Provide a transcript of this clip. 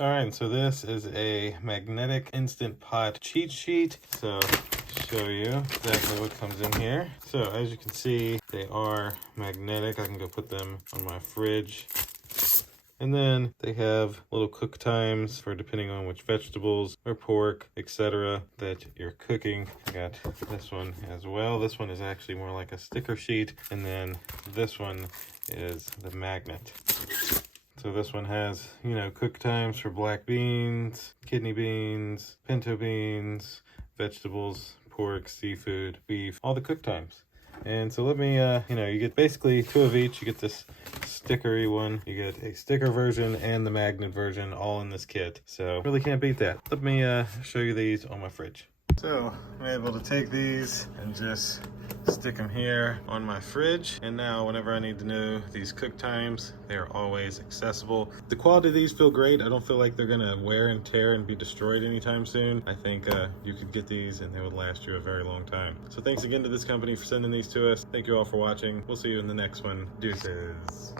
All right, so this is a magnetic Instant Pot cheat sheet. So show you exactly what comes in here. So as you can see, they are magnetic. I can go put them on my fridge. And then they have little cook times for depending on which vegetables or pork, etc. that you're cooking. I got this one as well. This one is actually more like a sticker sheet. And then this one is the magnet. So this one has, cook times for black beans, kidney beans, pinto beans, vegetables, pork, seafood, beef, all the cook times. And so let me, you get basically 2 of each. You get this stickery one, you get a sticker version and the magnet version all in this kit. So really can't beat that. Let me show you these on my fridge. So I'm able to take these and just stick them here on my fridge. And now whenever I need to know these cook times, they're always accessible. The quality of these feel great. I don't feel like they're gonna wear and tear and be destroyed anytime soon. I think you could get these and they would last you a very long time. So thanks again to this company for sending these to us. Thank you all for watching. We'll see you in the next one. Deuces.